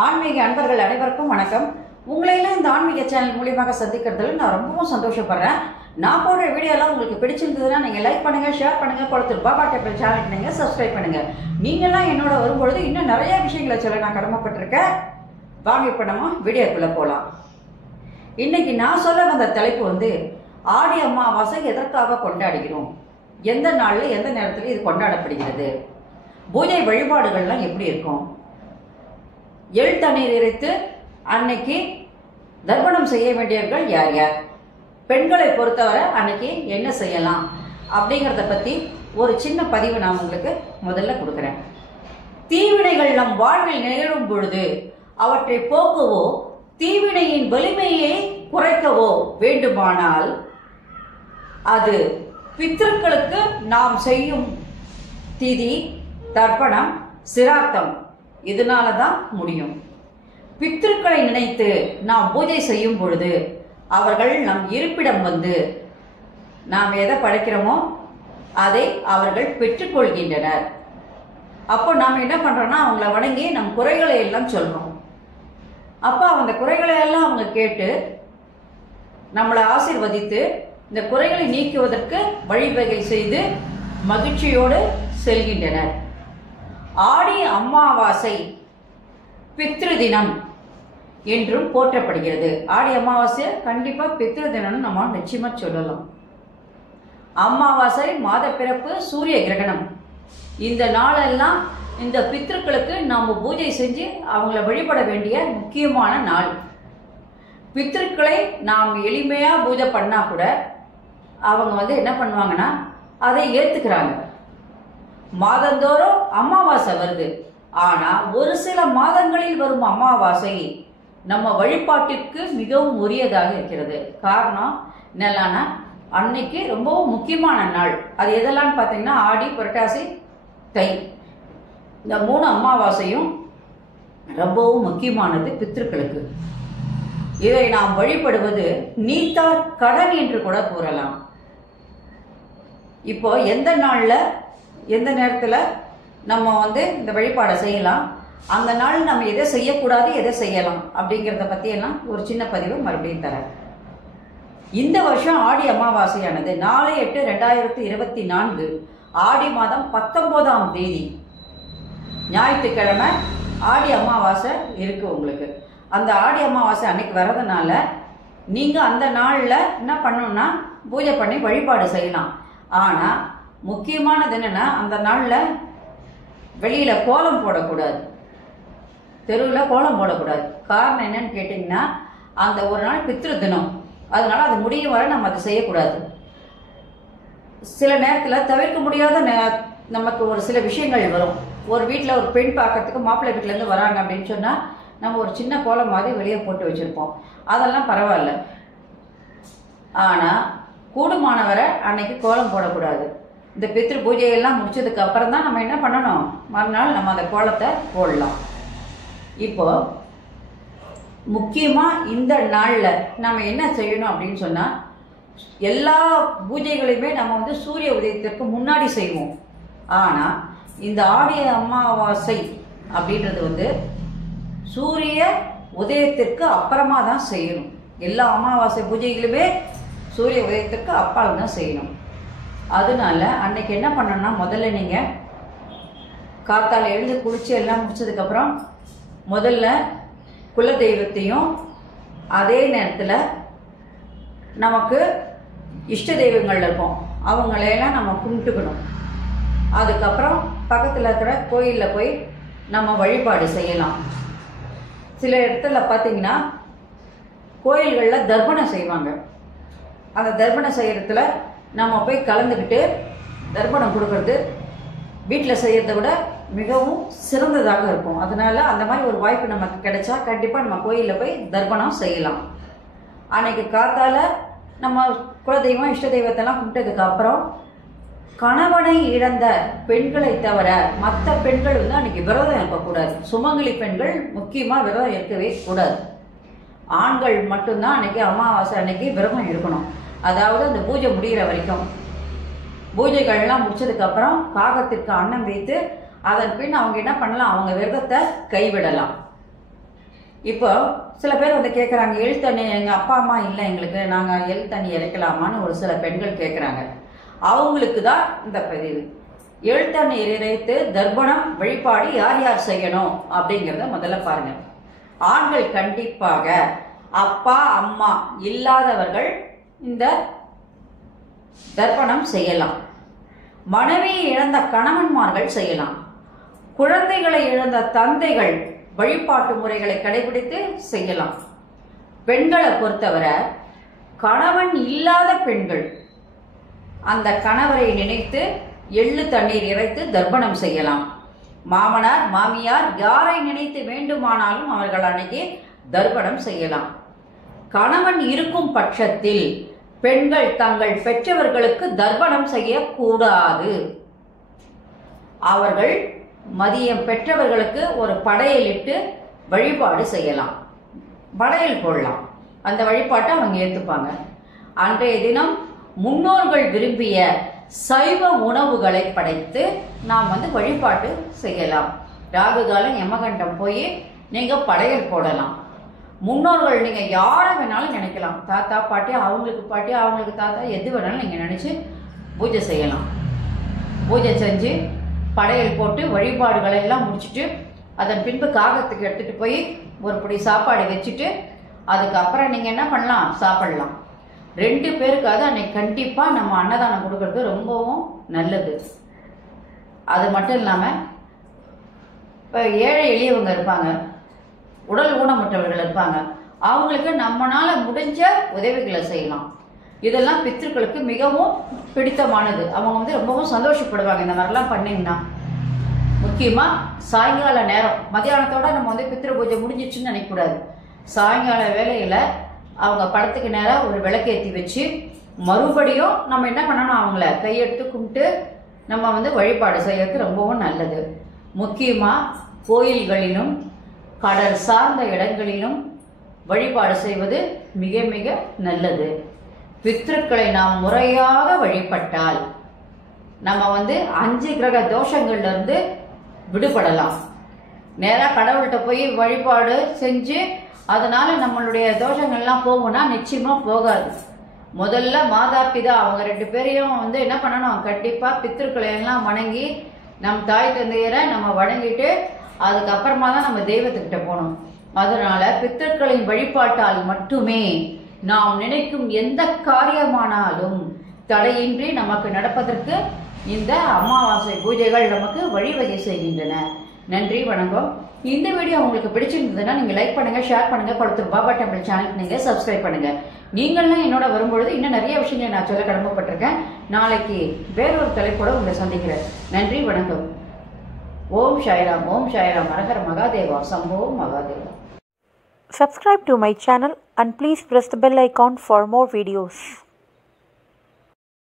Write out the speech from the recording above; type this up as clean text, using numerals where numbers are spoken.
ஆன்மீக அன்பர்கள் அனைவருக்கும் வணக்கம். உங்களையெல்லாம் இந்த ஆன்மீக சேனல் மூலியமாக சந்திக்கிறதுல நான் ரொம்பவும் சந்தோஷப்படுறேன். நான் போடுற வீடியோலாம் உங்களுக்கு பிடிச்சிருந்ததுன்னா நீங்கள் லைக் பண்ணுங்கள், ஷேர் பண்ணுங்கள், கொடுத்து பாபா டெம்பிள் சேனலுக்கு நீங்கள் சப்ஸ்கிரைப் பண்ணுங்கள். நீங்கள்லாம் என்னோட வரும்பொழுது இன்னும் நிறைய விஷயங்களை சொல்ல நான் கடமைப்பட்டிருக்கேன். வாங்க இப்போ நம்ம வீடியோக்குள்ளே போகலாம். இன்னைக்கு நான் சொல்ல வந்த தலைப்பு ஆடி அமாவாசை எதற்காக கொண்டாடுகிறோம், எந்த நாளில் எந்த நேரத்தில் இது கொண்டாடப்படுகிறது, பூஜை வழிபாடுகள்லாம் எப்படி இருக்கும், எள் தண்ணீர் இறைத்து அன்னைக்கு தர்ப்பணம் செய்ய வேண்டியவர்கள் யார் யார், பெண்களை பொறுத்தவரை அன்னைக்கு என்ன செய்யலாம் அப்படிங்கிறத பற்றி ஒரு சின்ன பதிவு நான் உங்களுக்கு முதல்ல கொடுக்குறேன். தீவினைகள் நம் வாழ்வில் நிகழும் பொழுது அவற்றை போக்கவோ தீவினையின் வலிமையை குறைக்கவோ வேண்டுமானால் அது பித்ருக்களுக்கு நாம் செய்யும் திதி, தர்ப்பணம், சிரார்த்தம் இதனால தான் முடியும். பித்ருக்களை நினைத்து நாம் பூஜை செய்யும் பொழுது அவர்கள் நம் இருப்பிடம் வந்து நாம் எதை படைக்கிறோமோ அதை அவர்கள் பெற்றுக்கொள்கின்றனர். அப்போ நாம் என்ன பண்றோம்னா அவங்கள வணங்கி நம் குறைகளை எல்லாம் சொல்றோம். அப்போ அந்த குறைகளை எல்லாம் அவங்க கேட்டு நம்மளை ஆசீர்வதித்து இந்த குறைகளை நீக்குவதற்கு வழிவகை செய்து மகிழ்ச்சியோடு செல்கின்றனர். ஆடி அமாவாசை பித்ரு தினம் என்றும் போற்றப்படுகிறது. ஆடி அமாவாசை கண்டிப்பா பித்ரு தினம் நம்ம நிச்சயமா சொல்லலாம். அமாவாசை மாத பிறப்பு, சூரிய கிரகணம், இந்த நாளெல்லாம் இந்த பித்ருக்களுக்கு நாம் பூஜை செஞ்சு அவங்கள வழிபட வேண்டிய முக்கியமான நாள். பித்ருக்களை நாம் எளிமையா பூஜை பண்ணா கூட அவங்க என்ன பண்ணுவாங்கன்னா அதை ஏத்துக்கிறாங்க. மாதந்தோறும் அமாவாசை வருது, ஆனா ஒரு சில மாதங்களில் வரும் அமாவாசை நம்ம வழிபாட்டிற்கு மிகவும் உரியதாக இருக்கிறது. காரணம் என்னன்னா அன்னைக்கு ரொம்பவும் முக்கியமான நாள். அது எதெல்லாம் பார்த்தீங்கன்னா ஆடி, புரட்டாசி, தை, இந்த 3 அமாவாசையும் ரொம்பவும் முக்கியமானது பித்ருக்களுக்கு. இதை நாம் வழிபடுவது நீத்தார் கடன் என்று கூட கூறலாம். இப்போ எந்த நாள்ல எந்த நேரத்தில் நம்ம இந்த வழிபாடை செய்யலாம், அந்த நாள் நம்ம எதை செய்யக்கூடாது எதை செய்யலாம் அப்படிங்கிறத பற்றி எல்லாம் ஒரு சின்ன பதிவு மறுபடியும் தரேன். இந்த வருஷம் ஆடி அமாவாசையானது 4/8/2024 ஆடி மாதம் 19ஆம் தேதி ஞாயிற்றுக்கிழமை ஆடி அமாவாசை இருக்கு உங்களுக்கு. அந்த ஆடி அமாவாசை அன்னைக்கு வர்றதுனால நீங்கள் அந்த நாளில் என்ன பண்ணணும்னா பூஜை பண்ணி வழிபாடு செய்யலாம். ஆனால் முக்கியமானது என்னென்னா அந்த நாளில் வெளியில் கோலம் போடக்கூடாது, தெருவில் கோலம் போடக்கூடாது. காரணம் என்னன்னு கேட்டிங்கன்னா அந்த ஒரு நாள் பித்ரு தினம், அதனால அது முடியும் வரை நம்ம அதை செய்யக்கூடாது. சில நேரத்தில் தவிர்க்க முடியாத நமக்கு ஒரு சில விஷயங்கள் வரும். ஒரு வீட்டில் ஒரு பெண் பார்க்கறதுக்கு மாப்பிள்ளை வீட்டிலேருந்து வராங்க அப்படின்னு சொன்னால் நம்ம ஒரு சின்ன கோலம் மாதிரி வெளியே போட்டு வச்சுருப்போம், அதெல்லாம் பரவாயில்ல. ஆனால் கூடுமானவரை அன்னைக்கு கோலம் போடக்கூடாது. இந்த பித்ரு பூஜையெல்லாம் முடிச்சதுக்கு அப்புறம் தான் நம்ம என்ன பண்ணணும், மறுநாள் நம்ம அந்த கோலத்தை போடலாம். இப்போ முக்கியமாக இந்த நாளில் நம்ம என்ன செய்யணும் அப்படின்னு சொன்னால் எல்லா பூஜைகளையுமே நம்ம சூரிய உதயத்திற்கு முன்னாடி செய்வோம். ஆனால் இந்த ஆடி அமாவாசை அப்படின்றது சூரிய உதயத்திற்கு அப்புறமா தான் செய்யணும். எல்லா அமாவாசை பூஜைகளுமே சூரிய உதயத்திற்கு அப்பால் தான் செய்யணும். அதனால அன்னைக்கு என்ன பண்ணணும்னா முதல்ல நீங்கள் காத்தால எழுந்து குளிச்சு எல்லாம் முடிச்சதுக்கப்புறம் முதல்ல குலதெய்வத்தையும் அதே நேரத்தில் நமக்கு இஷ்ட தெய்வங்கள் இருக்கும் அவங்களையெல்லாம் நம்ம கும்பிட்டுக்கணும். அதுக்கப்புறம் பக்கத்தில் இருக்கிற கோயிலில் போய் நம்ம வழிபாடு செய்யலாம். சில இடத்துல பார்த்தீங்கன்னா கோயில்களில் தர்ப்பணம் செய்வாங்க. அந்த தர்ப்பணம் செய்கிறதுல நம்ம போய் கலந்துக்கிட்டு தர்ப்பணம் கொடுக்கறது வீட்டில் செய்கிறத விட மிகவும் சிறந்ததாக இருக்கும். அதனால அந்த மாதிரி ஒரு வாய்ப்பு நமக்கு கிடைச்சா கண்டிப்பாக நம்ம கோயிலில் போய் தர்ப்பணம் செய்யலாம். அன்னைக்கு காத்தால நம்ம குலதெய்வம் இஷ்ட தெய்வத்தெல்லாம் கும்பிட்டதுக்கு அப்புறம் கணவனை இழந்த பெண்களை தவிர மற்ற பெண்கள் அன்னைக்கு விரதம் இருக்கக்கூடாது. சுமங்கலி பெண்கள் முக்கியமாக விரதம் இருக்கவே கூடாது. ஆண்கள் மட்டும்தான் அன்னைக்கு அமாவாசை அன்னைக்கு விரதம் இருக்கணும். அதாவது அந்த பூஜை முடிகிற வரைக்கும் பூஜைகள்லாம் முடிச்சதுக்கு அப்புறம் காகத்திற்கு அன்னம் வைத்து அதன் பின் அவங்க என்ன பண்ணலாம், அவங்க விரதத்தை கைவிடலாம். இப்போ சில பேர் வந்து கேட்குறாங்க, எள் தண்ணி எங்கள் அப்பா அம்மா இல்லை எங்களுக்கு, நாங்கள் எள் தண்ணி இறைக்கலாமான்னு ஒரு சில பெண்கள் கேட்குறாங்க. அவங்களுக்கு தான் இந்த பதிவு. எள் தண்ணீர் இறைத்து தர்ப்பணம் வழிபாடு யார் யார் செய்யணும் அப்படிங்கிறத முதல்ல பாருங்க. ஆண்கள் கண்டிப்பாக அப்பா அம்மா இல்லாதவர்கள் இந்த தர்ப்பணம் செய்யலாம். மனைவியை இழந்த கணவன்மார்கள் செய்யலாம். குழந்தைகளை இழந்த தந்தைகள் வழிபாட்டு முறைகளை கடைபிடித்து செய்யலாம். பெண்களை பொறுத்தவரை கணவன் இல்லாத பெண்கள் அந்த கணவரை நினைத்து எள்ளு தண்ணீர் இறைத்து தர்ப்பணம் செய்யலாம். மாமனார் மாமியார் யாரை நினைத்து வேண்டுமானாலும் அவர்கள் அன்னைக்கு தர்ப்பணம் செய்யலாம். கணவன் இருக்கும் பட்சத்தில் பெண்கள் தங்கள் பெற்றவர்களுக்கு தர்ப்பணம் செய்யக்கூடாது. அவர்கள் மதியம் பெற்றவர்களுக்கு ஒரு படையலிட்டு வழிபாடு செய்யலாம், படையல் போடலாம். அந்த வழிபாட்டை அவங்க ஏற்றுப்பாங்க. அன்றைய தினம் முன்னோர்கள் விரும்பிய சைவ உணவுகளை படைத்து நாம் வழிபாட்டு செய்யலாம். ராகு காலம் யமகண்டம் போய் நீங்கள் படையல் போடலாம். முன்னோர்கள் நீங்கள் யாரை வேணாலும் நினைக்கலாம். தாத்தா பாட்டி, அவங்களுக்கு தாத்தா, எது வேணாலும் நீங்கள் நினச்சி பூஜை செய்யலாம். பூஜை செஞ்சு படையல் போட்டு வழிபாடுகளை எல்லாம் முடிச்சுட்டு அதன் பின்பு காகத்துக்கு எடுத்துகிட்டு போய் ஒரு பிடி சாப்பாடு வச்சுட்டு அதுக்கப்புறம் நீங்கள் என்ன பண்ணலாம், சாப்பிடலாம். 2 பேருக்காவது அன்னைக்கு கண்டிப்பாக நம்ம அன்னதானம் கொடுக்கறது ரொம்பவும் நல்லது. அது மட்டும் இல்லாமல் இப்போ ஏழை எளியவங்க இருப்பாங்க, உடல் ஊனமுற்றவர்கள் இருப்பாங்க, அவங்களுக்கு நம்மளால் முடிஞ்ச உதவிகளை செய்யலாம். இதெல்லாம் பித்ருக்களுக்கு மிகவும் பிடித்தமானது. அவங்க ரொம்பவும் சந்தோஷப்படுவாங்க இந்த மாதிரிலாம் பண்ணிங்கன்னா. முக்கியமாக சாயங்கால நேரம், மத்தியானத்தோட நம்ம பித்ரு பூஜை முடிஞ்சிச்சுன்னு நினைக்கக்கூடாது. சாயங்கால வேளையில் அவங்க படத்துக்கு நேரம் ஒரு விளக்கேற்றி வச்சு மறுபடியும் நம்ம என்ன பண்ணணும், அவங்கள கையெடுத்து கும்பிட்டு நம்ம வழிபாடு செய்யறது ரொம்பவும் நல்லது. முக்கியமாக கோயில்களிலும் கடல் சார்ந்த இடங்களிலும் வழிபாடு செய்வது மிக மிக நல்லது. பித்ருக்களை நாம் முறையாக வழிபட்டால் நம்ம 5 கிரக தோஷங்கள்லேருந்து விடுபடலாம். நேராக கடவுள்கிட்ட போய் வழிபாடு செஞ்சு அதனால நம்மளுடைய தோஷங்கள்லாம் போகும்னா நிச்சயமாக போகாது. முதல்ல மாதா பிதா அவங்க 2 பேரையும் என்ன பண்ணணும், கண்டிப்பாக பித்ருக்களை எல்லாம் வணங்கி நம் தாய் தந்தையரை நம்ம வணங்கிட்டு அதுக்கப்புறமா தான் நம்ம தெய்வத்துக்கிட்ட போகணும். அதனால பித்ருக்களின் வழிபாட்டால் மட்டுமே நாம் நினைக்கும் எந்த காரியமானாலும் தடையின்றி நமக்கு நடப்பதற்கு இந்த அமாவாசை பூஜைகள் நமக்கு வழிவகை செய்கின்றன. நன்றி, வணக்கம். இந்த வீடியோ உங்களுக்கு பிடிச்சிருந்ததுன்னா நீங்கள் லைக் பண்ணுங்க, ஷேர் பண்ணுங்க, கொளத்தூர் பாபா டெம்பிள் சேனலுக்கு நீங்கள் சப்ஸ்கிரைப் பண்ணுங்க. நீங்கள்லாம் என்னோட வரும்பொழுது இன்னும் நிறைய விஷயங்களை நான் சொல்ல கடமைப்பட்டிருக்கேன். நாளைக்கு வேறொரு தலைப்போட உங்களை சந்திக்கிறேன். நன்றி, வணக்கம். ஓம் சாய்ராம், ஓம் சாய்ராம், ஹரஹர Mahadeva, Shambho Mahadeva. Subscribe to my channel and please press the bell icon for more videos.